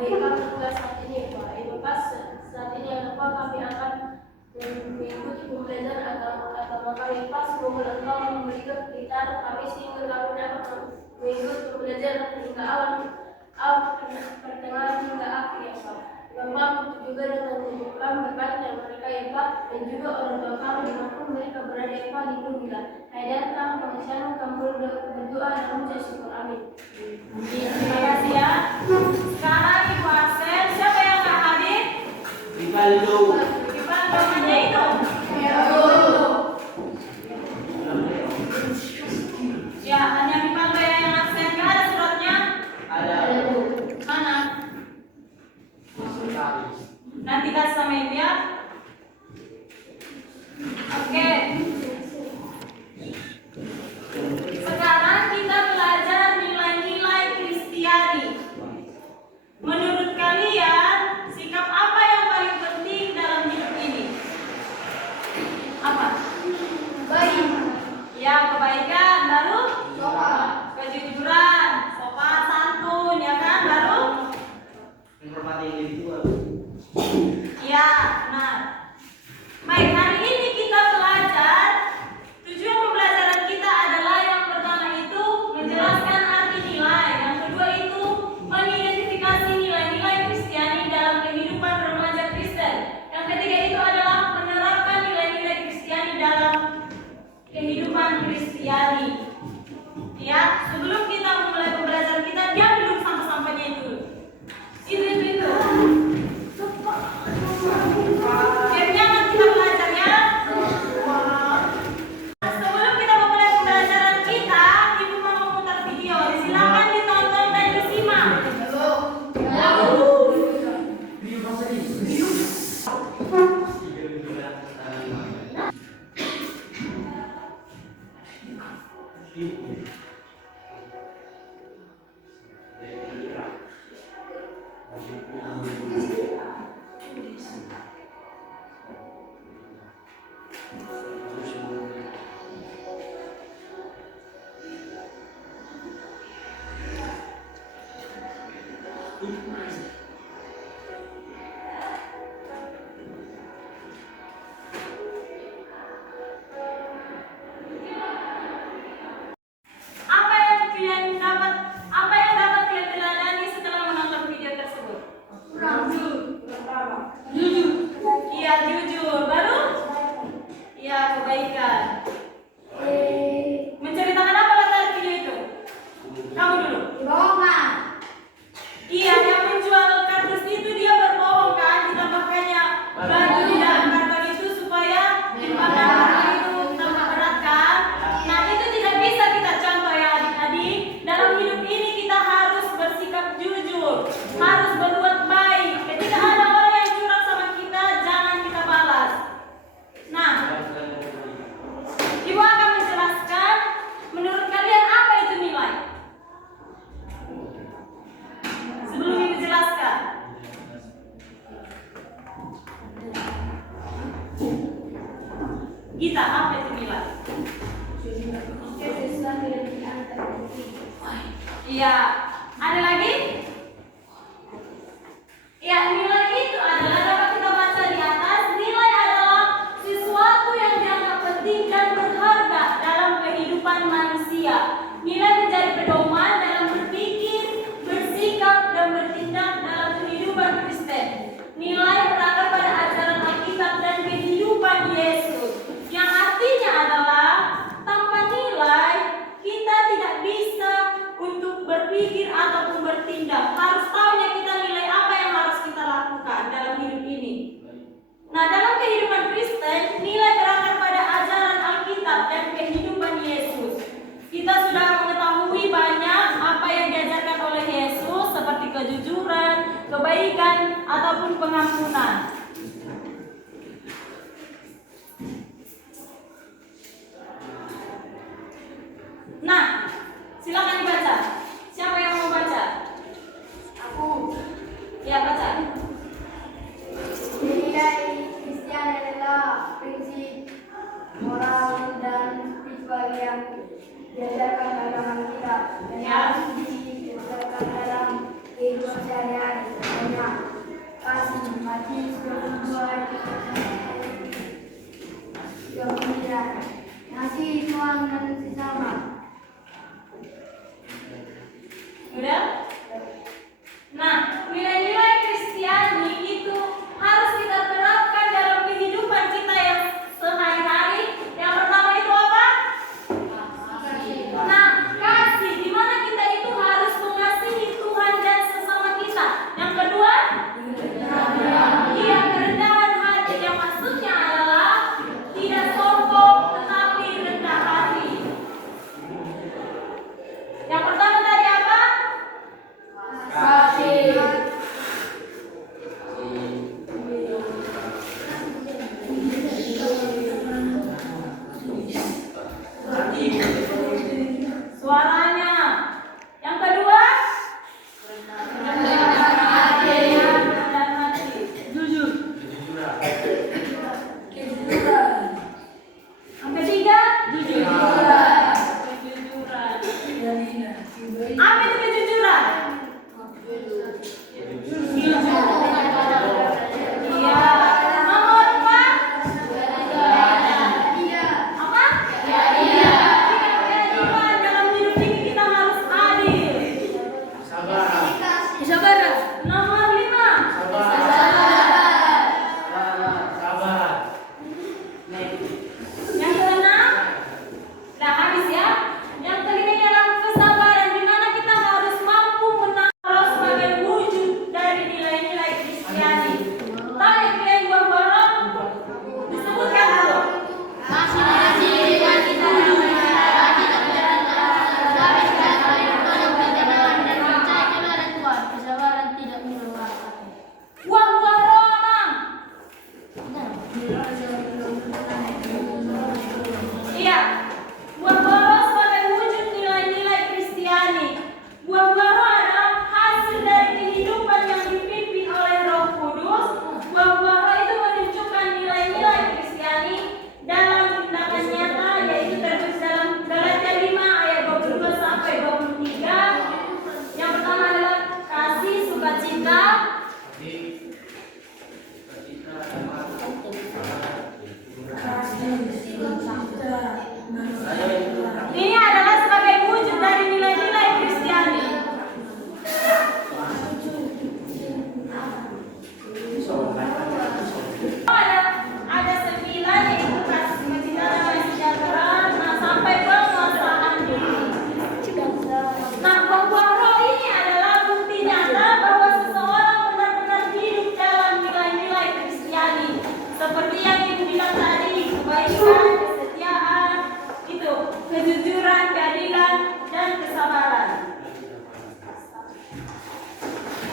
Baiklah tugas saat ini Pak. Bapak saat ini kami akan mengikuti pembelajaran agama kami Pak. Semoga Engkau memberikan kita kami sehingga kami dapat mengikuti pembelajaran hingga awal pertengahan hingga akhir ya Pak. Bapak juga dengan kami berkata mereka ya Pak, dan juga orang tua kami dimanapun mereka berada ya Pak, lindungilah. Hadirat kami penghasilan kami berdoa dan mengucap syukur. Amin. Terima kasih ya. Sekarang Ibu Arsen, siapa yang nggak hadir? Rivaldo. Rivaldo namanya itu? Ya, hanya Rivaldo yang absen. Nggak ada suratnya? Ada. Mana? Nanti kasih sama Ibu ya. Oke. Sekarang kita belajar nilai-nilai Kristiani. Menurut kalian, sikap apa yang paling penting dalam hidup ini? Apa? Baik. Ya, kebaikan. Baru? Sopan. Kejujuran, sopan, santun, ya kan? Baru? Menghormati individu. Ya, benar. Baik, hari ini kita belajar. Tujuan pembelajaran kita adalah yang pertama itu menjelaskan arti nilai. Yang kedua itu mengidentifikasi nilai-nilai Kristiani dalam kehidupan remaja Kristen. Yang ketiga itu adalah menerapkan nilai-nilai Kristiani dalam kehidupan Kristiani. Ya, sebelum kita memulai pembelajaran kita, diam dulu sampah-sampahnya itu. Itu. Biar nyaman kita belajar ya. Sebelum kita memulai pembelajaran kita, Ibu mau memutar video. Silakan ditonton dan disimak. Apa yang dapat kalian teladani setelah menonton video tersebut? Jujur. Iya, jujur. Baru? Iya, kebaikan. Menceritakan apa latar video itu? Kamu dulu. Bohongan. Iya, yang menjual kardus itu dia berbohong kan, ditambahkannya baju di dalam karton itu supaya makanan itu tambah berat kan. Nah, itu tidak bisa kita contoh ya adik-adik. Dalam hidup ini kita harus bersikap jujur, harus berbuat baik. Ketika ada orang yang curang sama kita, jangan kita balas. Nah, Ibu akan menjelaskan menurut kalian apa itu nilai. Sebelum Ibu jelaskan. Gita, apa itu nilai? Iya, ada lagi? Ya, nilai itu adalah dapat kita baca di atas. Nilai adalah sesuatu yang dianggap penting dan berharga dalam kehidupan manusia. Nilai menjadi pedoman dalam berpikir, bersikap, dan bertindak dalam kehidupan Kristen. Nilai berakar pada ajaran Alkitab dan kehidupan Yesus. Yang artinya adalah tanpa nilai kita tidak bisa untuk berpikir ataupun bertindak. Harus tahunya kita nilai apa yang harus kita lakukan dalam hidup ini. Nah, dalam kehidupan Kristen, nilai berakar pada ajaran Alkitab dan kehidupan Yesus. Kita sudah mengetahui banyak apa yang diajarkan oleh Yesus seperti kejujuran, kebaikan, ataupun pengampunan. Nah, silakan dibaca. Siapa yang mau baca? Aku. Ya, baca. Nilai Kristen adalah prinsip moral dan spiritual yang diajarkan dalam Alkitab dan harus diterapkan dalam kehidupan sehari-hari. Kesabaran. Nomor 5. Sabar. Next. Yang keenam, nah habis ya. Yang kelima adalah kesabaran, di mana kita harus mampu menaruh sebagai wujud dari nilai-nilai Kristiani. Tadi nilai buah-buah disebutkan dulu. Kesabaran tidak meluas. Buah-buah roh, Bang. Iya. Buah-buah roh sebagai wujud nilai-nilai Kristiani. Buah-buah roh adalah hasil dari kehidupan yang dipimpin oleh Roh Kudus. Buah-buah roh itu menunjukkan nilai-nilai Kristiani dalam tindakan nyata, yaitu tertulis dalam Galatia 5 ayat 22 sampai 23. Yang pertama adalah kasih, sukacita, ini adalah sebagai wujud dari nilai-nilai Kristiani. Ada 9, yaitu kasih, sukacita, damai sejahtera, nah sampai penguasaan diri. Nah, buah-buah roh ini adalah bukti nyata bahwa seseorang benar-benar hidup dalam nilai-nilai Kristiani. Seperti yang Ibu bilang tadi, kebaikan, kesetiaan, itu, kejujuran, keadilan, dan kesabaran.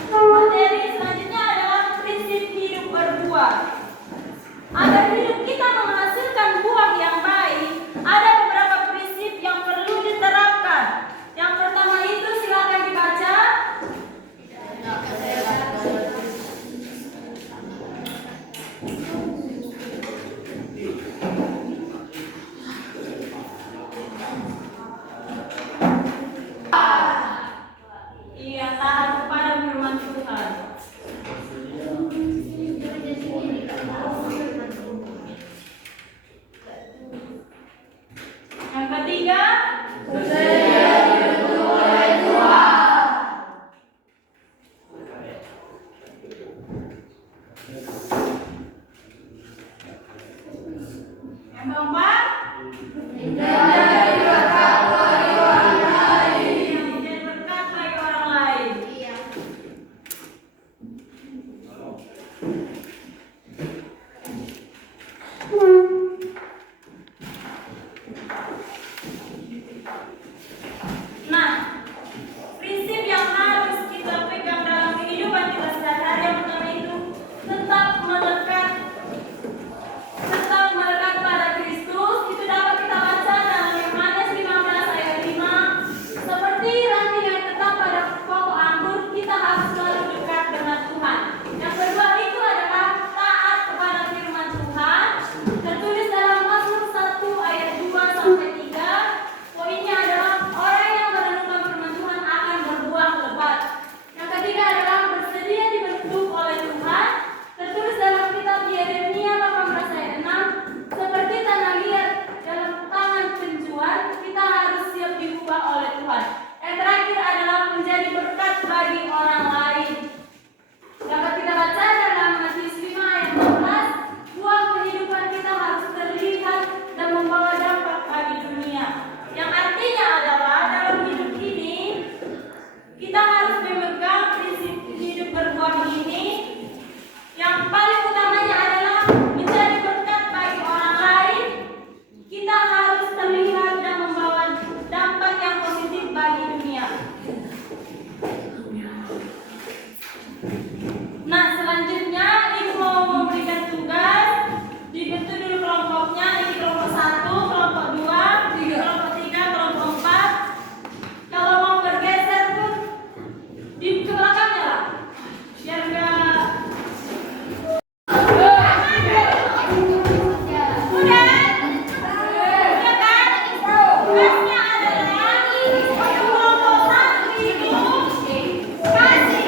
Materi selanjutnya adalah prinsip hidup berbuah. Agar hidup kita menghasilkan buah yang baik, ada beberapa prinsip yang perlu diterapkan. Yang pertama itu silakan dibaca. Iya, taat kepada firman Tuhan. Yang ketiga, yang keempat, menjadi berkat bagi orang lain. Nah, prinsip yang harus kita pegang dalam kehidupan kita sehari-hari yang pertama itu tetap melekat pada Kristus. Itu dapat kita baca dalam Yohanes 15 ayat 5. Seperti ranting yang tetap pada pokok anggur, kita harus selalu dekat dengan Tuhan. Yang kedua itu adalah taat kepada firman Tuhan. Tertulis dalam Mazmur 1 ayat 2 sampai 3. Poinnya adalah orang yang merenungkan firman Tuhan akan berbuah lebat. Yang ketiga adalah bersedia dibentuk oleh Tuhan. Tertulis dalam kitab Yeremia 18 ayat 6. Seperti tanah liat dalam tangan penjual, kita harus siap diubah oleh Tuhan. Yang terakhir adalah menjadi berkat bagi orang lain. Dapat kita baca dalam Matius 5 ayat 14. Buah kehidupan kita harus terlihat dan membawa dampak bagi dunia. Yang artinya adalah dalam hidup ini kita harus memegang prinsip hidup berbuah ini. Yang paling utamanya adalah menjadi berkat bagi orang lain. Kita harus terlihat dan membawa dampak yang positif bagi dunia. Nah, selanjutnya Ibu mau memberikan tugas. Dibentuk dulu kelompoknya. Ini kelompok 1, kelompok 2, kelompok 3, kelompok 4. Kalau mau bergeser pun di ke belakangnya lah, biar enggak. Udah kan? Tugasnya adalah kelompok 1 itu kasih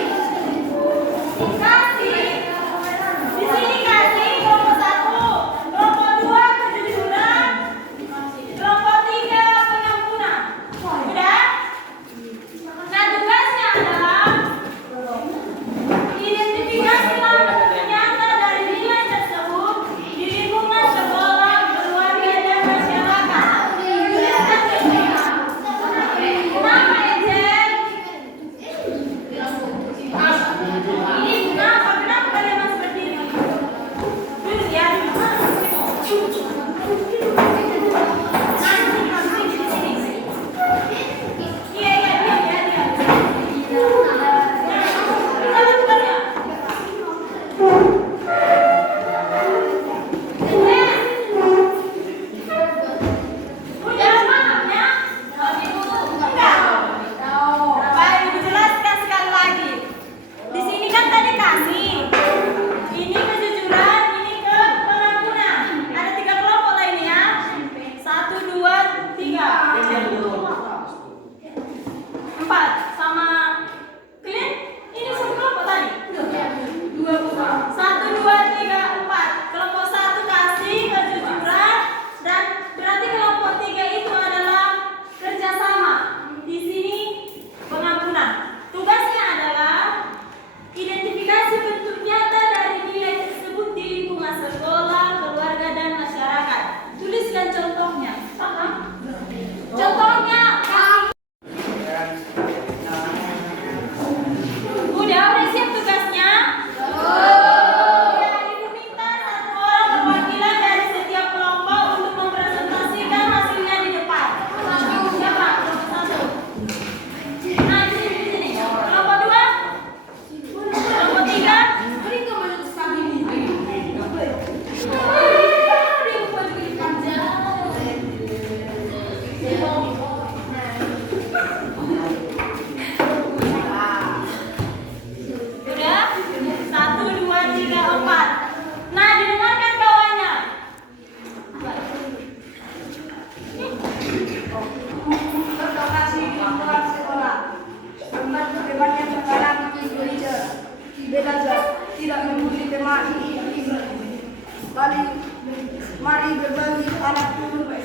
Mari berbagi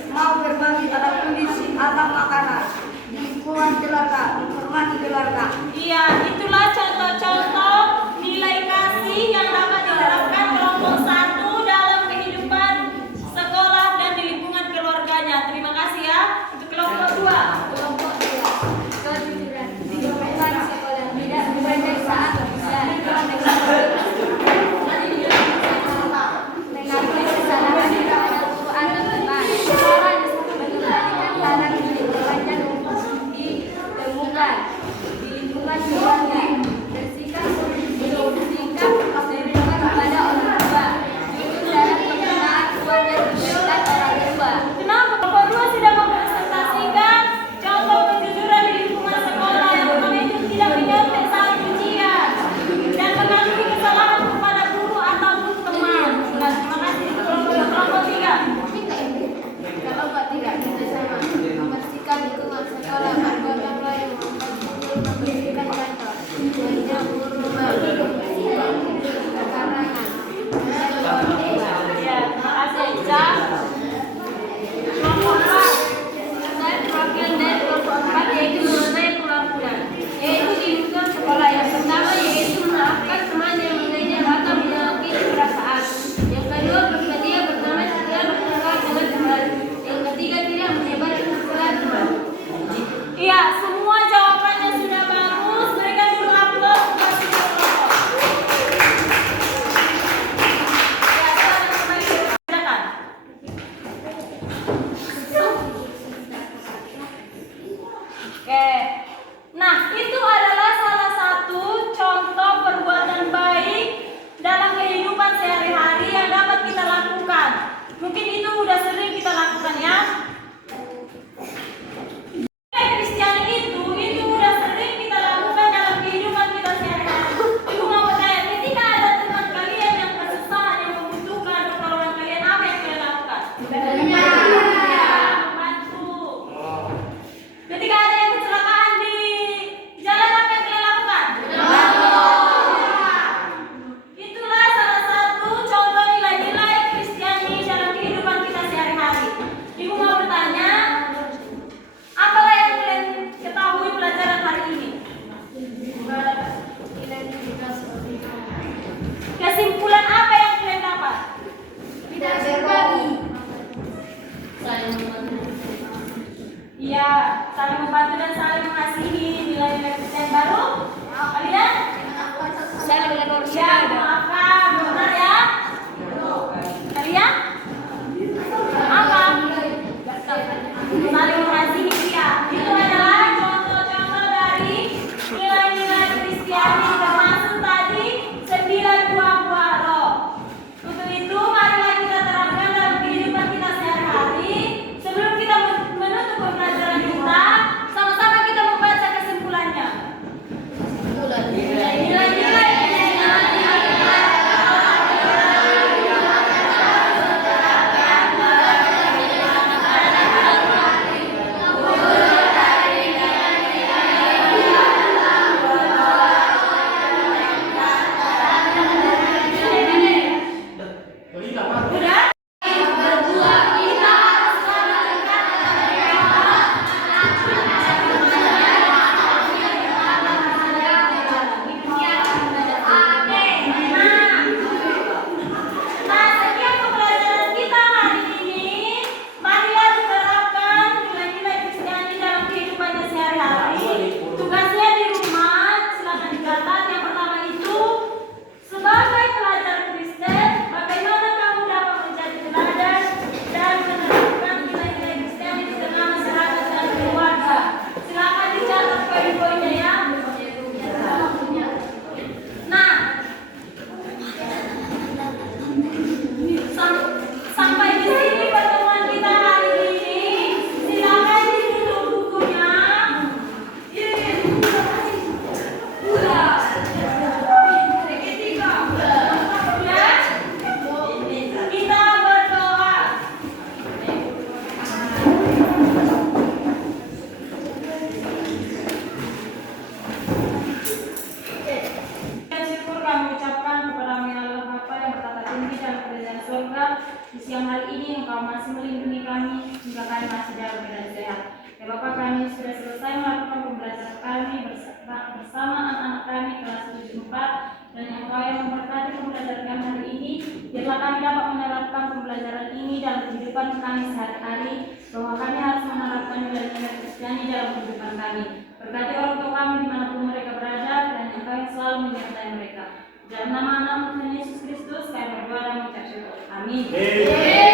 mau berbagi anak kondisi atau makanan di lingkungan keluarga, menghormati keluarga. Iya, itulah contoh-contoh nilai kasih yang dapat diterapkan kelompok 1 dalam kehidupan sekolah dan di lingkungan keluarganya. Terima kasih ya. Untuk kelompok 2. Kelompok 2, kejujuran di lingkungan sekolah, tidak berbanding saat mengakui kesalahan kepada Al-Quran dan Iman. Mengembalikan barang yang terlanjur ditemukan di lingkungan keluarga. siang hari ini Engkau masih melindungi kami hingga kami masih dalam keadaan sehat. Ya Bapa, kami sudah selesai melakukan pembelajaran kami bersama anak-anak kami kelas 74, dan Engkau yang memberkati pembelajaran kami hari ini. Biarlah kami dapat menerapkan pembelajaran ini dalam kehidupan kami sehari-hari, bahwa kami harus menerapkan nilai-nilai Kristiani dalam kehidupan kami. Berkati orang tua kami dimanapun mereka berada, dan Engkau yang selalu menyertai mereka. Dalam nama Tuhan Yesus Kristus, kami berdoa dan mengucap syukur. Amin.